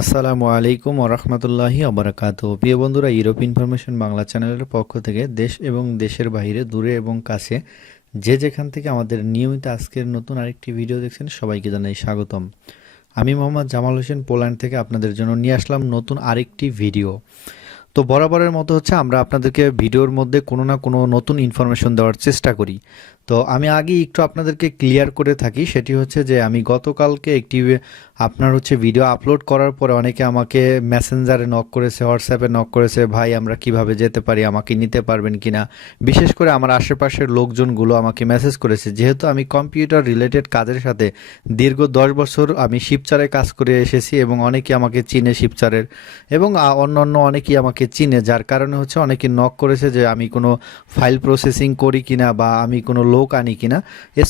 আসসালামু আলাইকুম ওরহমতুল্লাহি ওবরাকাতু। প্রিয় বন্ধুরা, ইউরোপ ইনফরমেশন বাংলা চ্যানেলের পক্ষ থেকে দেশ এবং দেশের বাইরে, দূরে এবং কাছে যে যেখান থেকে আমাদের নিয়মিত আজকের নতুন আরেকটি ভিডিও দেখছেন, সবাইকে জানাই স্বাগতম। আমি মোহাম্মদ জামাল হোসেন, পোল্যান্ড থেকে আপনাদের জন্য নিয়ে আসলাম নতুন আরেকটি ভিডিও। তো বরাবরের মতো আমরা আপনাদেরকে ভিডিওর মধ্যে কোনো না কোনো নতুন ইনফরমেশন দেওয়ার চেষ্টা করি। তো আমি আগে একটু আপনাদেরকে ক্লিয়ার করে থাকি, সেটি হচ্ছে যে আমি গতকালকে একটি ভিডিও আপলোড করার পরে অনেকে আমাকে মেসেঞ্জারে নক করেছে, হোয়াটসঅ্যাপে নক করেছে, ভাই আমরা কিভাবে যেতে পারি, আমাকে নিতে পারবেন কিনা। বিশেষ করে আমার আশেপাশের লোকজনগুলো আমাকে মেসেজ করেছে, যেহেতু আমি কম্পিউটার রিলেটেড কাজের সাথে দীর্ঘ 10 বছর আমি শিপচারে কাজ করে এসেছি এবং অনেকে আমাকে চিনে শিপচারের, এবং অন্যান্য অনেকেই আমাকে চিনে, যার কারণে অনেকে নক করেছে যে আমি কোনো ফাইল প্রসেসিং করি কিনা বা আমি কোনো লোক আনি কিনা।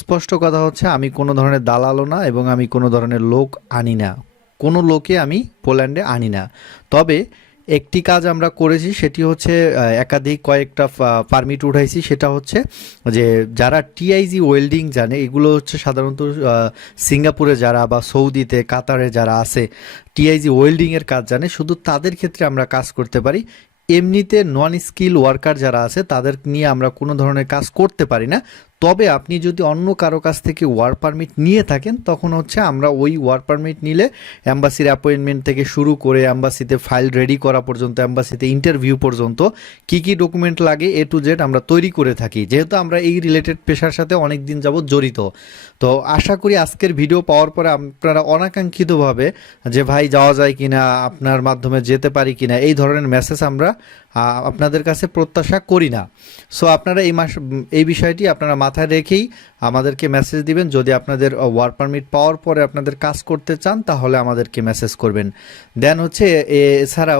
স্পষ্ট কথা হচ্ছে, আমি কোনো ধরনের দালালও না এবং আমি কোনো ধরনের লোক আনি না, কোনো লোকে আমি পোল্যান্ডে আনি না। তবে একটি কাজ আমরা করেছি, সেটি হচ্ছে একাধিক কয়েকটা পারমিট উঠাইছি। সেটা হচ্ছে যে যারা টিআইজি ওয়েল্ডিং জানে, এগুলো সাধারণত সিঙ্গাপুরে যারা বা সৌদিতে কাতারে যারা আছে টিআইজি ওয়েল্ডিংয়ের কাজ জানে, শুধু তাদের ক্ষেত্রে আমরা কাজ করতে পারি। এমনিতে নন স্কিল ওয়ার্কার যারা আছে তাদের নিয়ে আমরা কোনো ধরনের কাজ করতে পারি না। তবে আপনি যদি অন্য কারো কাছ থেকে ওয়ার্ক পারমিট নিয়ে থাকেন, তখন আমরা ওই ওয়ার্ক পারমিট নিলে অ্যাম্বাসির অ্যাপয়েন্টমেন্ট থেকে শুরু করে অ্যাম্বাসিতে ফাইল রেডি করা পর্যন্ত, অ্যাম্বাসিতে ইন্টারভিউ পর্যন্ত কি কি ডকুমেন্ট লাগে A to Z আমরা তৈরি করে থাকি, যেহেতু আমরা এই রিলেটেড পেশার সাথে অনেক দিন যাবৎ জড়িত। তো আশা করি আজকের ভিডিও পাওয়ার পরে আপনারা অনাকাঙ্ক্ষিতভাবে যে ভাই যাওয়া যায় কিনা, আপনার মাধ্যমে যেতে পারি কিনা, এই ধরনের মেসেজ আমরা আপনাদের কাছে প্রত্যাশা করি না। সো আপনারা এই বিষয়টি আপনারা মাথায় রেখেই আমাদেরকে মেসেজ দিবেন। যদি আপনাদের ওয়ার্ক পারমিট পাওয়ার পরে আপনাদের কাজ করতে চান, তাহলে আমাদেরকে মেসেজ করবেন। দেন এছাড়া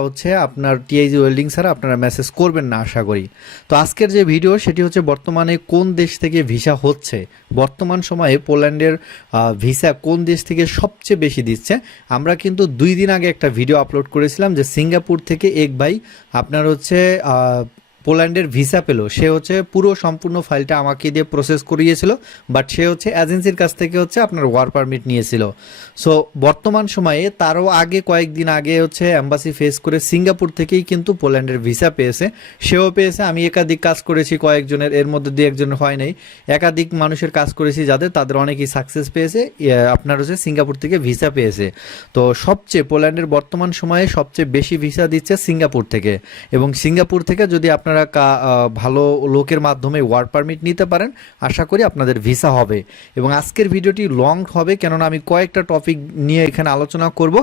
আপনার টিআইজি ওয়েল্ডিং ছাড়া আপনারা মেসেজ করবেন না আশা করি। তো আজকের যে ভিডিও, সেটি হচ্ছে বর্তমানে কোন দেশ থেকে ভিসা হচ্ছে, বর্তমান সময়ে পোল্যান্ডের ভিসা কোন দেশ থেকে সবচেয়ে বেশি দিচ্ছে। আমরা কিন্তু 2 দিন আগে একটা ভিডিও আপলোড করেছিলাম যে সিঙ্গাপুর থেকে এক ভাই আপনার পোল্যান্ডের ভিসা পেল। সে পুরো সম্পূর্ণ ফাইলটা আমাকে দিয়ে প্রসেস করিয়েছিল, বাট সে এজেন্সির কাছ থেকে আপনার ওয়ার্ক পারমিট নিয়েছিল। সো বর্তমান সময়ে তারও আগে কয়েকদিন আগে অ্যাম্বাসি ফেস করে সিঙ্গাপুর থেকেই কিন্তু পোল্যান্ডের ভিসা পেয়েছে, সেও পেয়েছে। আমি একাধিক কাজ করেছি কয়েকজনের, এর মধ্যে 2-1 হয় নাই, একাধিক মানুষের কাজ করেছি তাদের অনেকেই সাকসেস পেয়েছে, আপনার সিঙ্গাপুর থেকে ভিসা পেয়েছে। তো পোল্যান্ডের বর্তমান সময়ে সবচেয়ে বেশি ভিসা দিচ্ছে সিঙ্গাপুর থেকে, এবং সিঙ্গাপুর থেকে যদি আপনারা ভালো লোকের মাধ্যমে ওয়ার্ক পারমিট নিতে পারেন, আশা করি আপনাদের ভিসা হবে। এবং আজকের ভিডিওটি লং হবে, কেননা আমি কয়েকটা টপিক নিয়ে এখানে আলোচনা করব,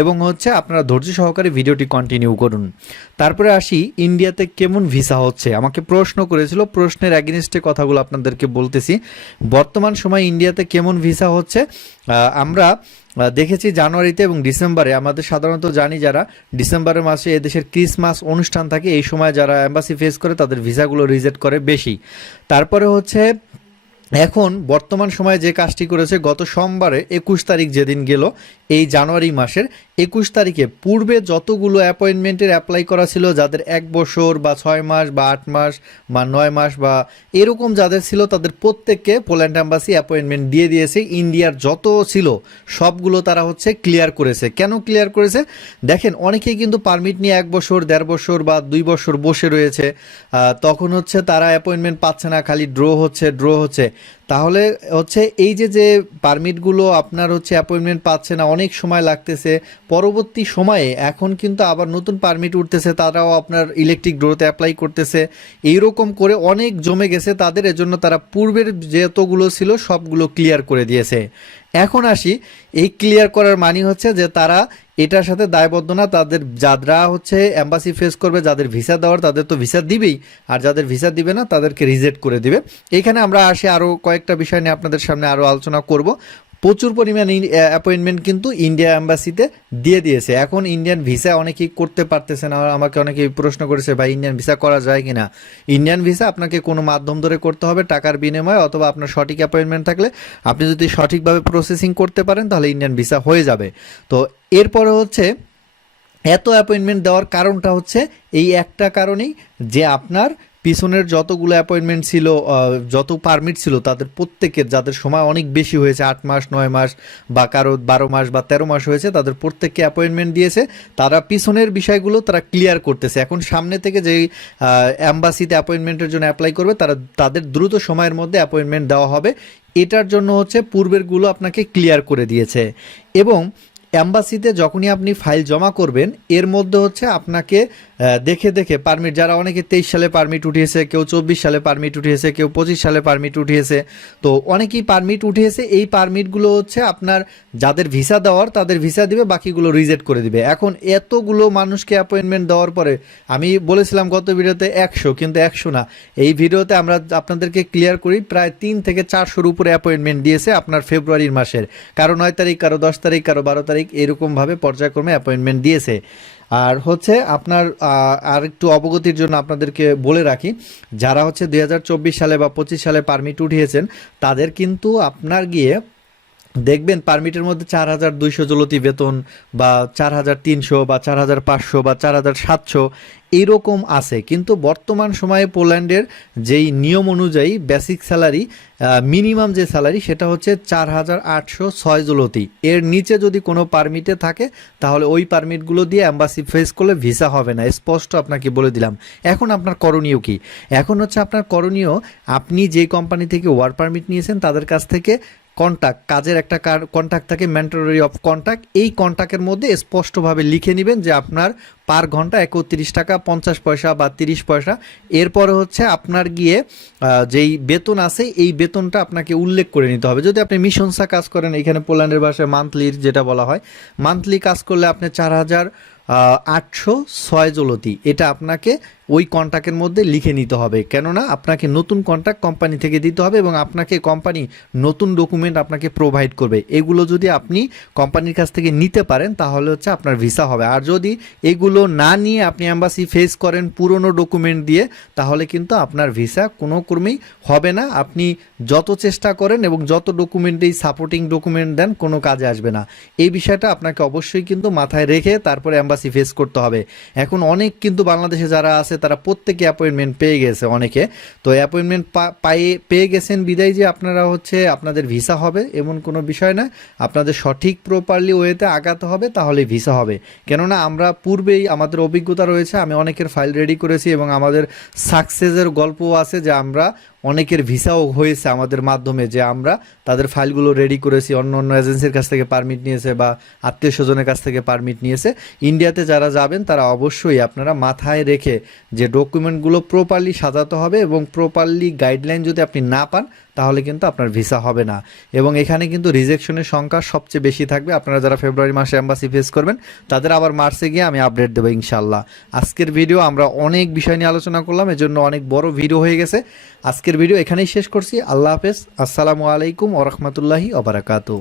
এবং আপনারা ধৈর্য সহকারে ভিডিওটি কন্টিনিউ করুন। তারপরে আসি, ইন্ডিয়াতে কেমন ভিসা হচ্ছে। আমাকে প্রশ্ন করেছিল, প্রশ্নের অ্যাগেনিস্টে কথাগুলো আপনাদেরকে বলতেছি। বর্তমান সময় ইন্ডিয়াতে কেমন ভিসা হচ্ছে আমরা দেখেছি জানুয়ারিতে এবং ডিসেম্বরে। আমাদের সাধারণত জানি যারা ডিসেম্বরের মাসে এদেশের ক্রিসমাস অনুষ্ঠান থাকে, এই সময় যারা এম্বাসি ফেস করে তাদের ভিসাগুলো রিজেক্ট করে বেশি। তারপরে এখন বর্তমান সময়ে যে কাজটি করেছে, গত সোমবারে 21 তারিখ যেদিন গেল এই জানুয়ারি মাসের 21 তারিখে, পূর্বে যতগুলো অ্যাপয়েন্টমেন্টের অ্যাপ্লাই করা ছিল, যাদের 1 বছর বা 6 মাস বা 8 মাস বা 9 মাস বা এরকম যাদের ছিল, তাদের প্রত্যেককে পোল্যান্ড অ্যাম্বাসি অ্যাপয়েন্টমেন্ট দিয়ে দিয়েছে। ইন্ডিয়ার যত ছিল সবগুলো তারা ক্লিয়ার করেছে। কেন ক্লিয়ার করেছে দেখেন, অনেকেই কিন্তু পারমিট নিয়ে 1 বছর, 1.5 বছর বা 2 বছর বসে রয়েছে, তখন তারা অ্যাপয়েন্টমেন্ট পাচ্ছে না, খালি ড্র হচ্ছে। তাহলে এই যে পারমিটগুলো আপনার অ্যাপয়েন্টমেন্ট পাচ্ছে না, অনেক সময় লাগতেছে। পরবর্তী সময়ে এখন কিন্তু আবার নতুন পারমিট উঠতেছে, তারাও আপনার ইলেকট্রিক ড্রোতে অ্যাপ্লাই করতেছে। এইরকম করে অনেক জমে গেছে তাদের, এজন্য তারা পূর্বের যতগুলো ছিল সবগুলো ক্লিয়ার করে দিয়েছে। এখন আসি, এই ক্লিয়ার করার মানে যে তারা এটার সাথে দায়বদ্ধ না। তাদের যারা অ্যাম্বাসি ফেস করবে, যাদের ভিসা দেওয়ার তাদের তো ভিসা দিবেই, আর যাদের ভিসা দিবে না তাদেরকে রিজেক্ট করে দিবে। এখানে আমরা আসি আরও কয়েকটা বিষয় নিয়ে আপনাদের সামনে আরও আলোচনা করব। প্রচুর পরিমাণে অ্যাপয়েন্টমেন্ট কিন্তু ইন্ডিয়া অ্যাম্বাসিতে দিয়ে দিয়েছে। এখন ইন্ডিয়ান ভিসা অনেকেই করতে পারতেছে না। আমাকে অনেকেই প্রশ্ন করেছে, ভাই ইন্ডিয়ান ভিসা করা যায় কিনা। ইন্ডিয়ান ভিসা আপনাকে কোনো মাধ্যম ধরে করতে হবে টাকার বিনিময়ে, অথবা আপনার সঠিক অ্যাপয়েন্টমেন্ট থাকলে, আপনি যদি সঠিকভাবে প্রসেসিং করতে পারেন, তাহলে ইন্ডিয়ান ভিসা হয়ে যাবে। তো এরপরে এত অ্যাপয়েন্টমেন্ট দেওয়ার কারণটা এই একটা কারণেই, যে আপনার পিছনের যতগুলো অ্যাপয়েন্টমেন্ট ছিল, যত পারমিট ছিল, তাদের প্রত্যেকের যাদের সময় অনেক বেশি হয়েছে, 8 মাস 9 মাস বা কারো 12 মাস বা 13 মাস হয়েছে, তাদের প্রত্যেককে অ্যাপয়েন্টমেন্ট দিয়েছে। তারা পিছনের বিষয়গুলো তারা ক্লিয়ার করতেছে। এখন সামনে থেকে যেই অ্যাম্বাসিতে অ্যাপয়েন্টমেন্টের জন্য অ্যাপ্লাই করবে, তাদের দ্রুত সময়ের মধ্যে অ্যাপয়েন্টমেন্ট দেওয়া হবে। এটার জন্য হচ্ছে পূর্বেরগুলো আপনাকে ক্লিয়ার করে দিয়েছে। এবং অ্যাম্বাসিতে যখনই আপনি ফাইল জমা করবেন, এর মধ্যে হচ্ছে আপনাকে দেখে দেখে পারমিট, যারা অনেকে 23 সালে পারমিট উঠিয়েছে, কেউ 24 সালে পারমিট উঠিয়েছে, কেউ 25 সালে পারমিট উঠিয়েছে, তো অনেকেই পারমিট উঠিয়েছে। এই পারমিটগুলো হচ্ছে আপনার যাদের ভিসা দেওয়ার তাদের ভিসা দিবে, বাকিগুলো রিজেক্ট করে দিবে। এখন এতগুলো মানুষকে অ্যাপয়েন্টমেন্ট দেওয়ার পরে আমি বলেছিলাম গত ভিডিওতে 100, কিন্তু 100 না, এই ভিডিওতে আমরা আপনাদেরকে ক্লিয়ার করি প্রায় 3 থেকে 400-র উপরে অ্যাপয়েন্টমেন্ট দিয়েছে আপনার ফেব্রুয়ারির মাসের। কারো 9 তারিখ, কারো 10 তারিখ, কারো 12 তারিখ, এরকমভাবে পর্যায়ক্রমে অ্যাপয়েন্টমেন্ট দিয়েছে। আর হচ্ছে আপনার আর একটু অবগতির জন্য আপনাদেরকে বলে রাখি, যারা হচ্ছে 2024 সালে বা 25 সালে পারমিট উঠিয়েছেন, তাদের কিন্তু আপনার গিয়ে দেখবেন পারমিটের মধ্যে 4200 জলতি বেতন বা 4300 বা 4500 বা 4700 এইরকম আছে। কিন্তু বর্তমান সময়ে পোল্যান্ডের যেই নিয়ম অনুযায়ী বেসিক স্যালারি, মিনিমাম যে স্যালারি, সেটা হচ্ছে 4806 জলতি। এর নিচে যদি কোনো পারমিটে থাকে, তাহলে ওই পারমিটগুলো দিয়ে অ্যাম্বাসি ফেস করলে ভিসা হবে না, স্পষ্ট আপনাকে বলে দিলাম। এখন আপনার করণীয় কি? এখন হচ্ছে আপনার করণীয়, আপনি যে কোম্পানি থেকে ওয়ার্ক পারমিট নিয়েছেন তাদের কাছ থেকে কন্ট্যাক্ট, কাজের একটা কন্ট্যাক্ট থাকে, ম্যান্ডেটরি অফ কন্ট্যাক্ট। এই কন্ট্যাক্টের মধ্যে স্পষ্টভাবে লিখে নেবেন যে আপনার পার ঘন্টা 31 টাকা 50 পয়সা বা 30 পয়সা। এরপরে হচ্ছে আপনার গিয়ে যেই বেতন আছে, এই বেতনটা আপনাকে উল্লেখ করে নিতে হবে। যদি আপনি মিশনসা কাজ করেন, এখানে পোল্যান্ডের ভাষায় মান্থলির যেটা বলা হয়, মান্থলি কাজ করলে আপনি 4806 জলতি, এটা আপনাকে ওই কন্ট্যাক্টের মধ্যে লিখে নিতে হবে। কেননা আপনাকে নতুন কন্ট্যাক্ট কোম্পানি থেকে দিতে হবে এবং আপনাকে কোম্পানি নতুন ডকুমেন্ট আপনাকে প্রোভাইড করবে। এগুলো যদি আপনি কোম্পানির কাছ থেকে নিতে পারেন, তাহলে হচ্ছে আপনার ভিসা হবে। আর যদি এগুলো না নিয়ে আপনি অ্যাম্বাসি ফেস করেন পুরনো ডকুমেন্ট দিয়ে, তাহলে কিন্তু আপনার ভিসা কোনো ক্রমেই হবে না। আপনি যত চেষ্টা করেন এবং যত ডকুমেন্টেই সাপোর্টিং ডকুমেন্ট দেন, কোনো কাজে আসবে না। এই বিষয়টা আপনাকে অবশ্যই কিন্তু মাথায় রেখে তারপরে অ্যাম্বাসি ফেস করতে হবে। এখন অনেক কিন্তু বাংলাদেশে যারা আছে, তারা প্রত্যেকে অ্যাপয়েন্টমেন্ট পেয়ে গেছে অনেকে। তো অ্যাপয়েন্টমেন্ট পেয়ে গেছেন বিদায় যে আপনারা হচ্ছে আপনাদের ভিসা হবে এমন কোনো বিষয় না। আপনাদের সঠিক প্রপারলি ওয়েতে আগাতে হবে, তাহলে ভিসা হবে। কেননা আমরা পূর্বেই আমাদের অভিজ্ঞতা রয়েছে, আমি অনেকের ফাইল রেডি করেছি এবং আমাদের সাকসেসের গল্পও আছে, যে আমরা অনেকের ভিসাও হয়েছে আমাদের মাধ্যমে, যে আমরা তাদের ফাইলগুলো রেডি করেছি, অন্য অন্য এজেন্সির কাছ থেকে পারমিট নিয়েছে বা আত্মীয় স্বজনের কাছ থেকে পারমিট নিয়েছে। ইন্ডিয়াতে যারা যাবেন, তারা অবশ্যই আপনারা মাথায় রেখে যে ডকুমেন্টগুলো প্রপারলি সাজাতে হবে এবং প্রপারলি গাইডলাইন যদি আপনি না পান, তাহলে কিন্তু আপনার ভিসা হবে না। এবং এখানে কিন্তু রিজেকশনের সংখ্যা সবচেয়ে বেশি থাকবে। আপনারা যারা ফেব্রুয়ারি মাসে অ্যাম্বাসি ফেস করবেন, তাদের আবার মার্চে গিয়ে আমি আপডেট দেবো ইনশাল্লাহ। আজকের ভিডিও আমরা অনেক বিষয় নিয়ে আলোচনা করলাম, এজন্য অনেক বড় ভিডিও হয়ে গেছে। আজকের ভিডিও এখানেই শেষ করছি। আল্লাহ হাফেজ, আসসালামু আলাইকুম ওয়া রাহমাতুল্লাহি ওয়া বারাকাতুহু।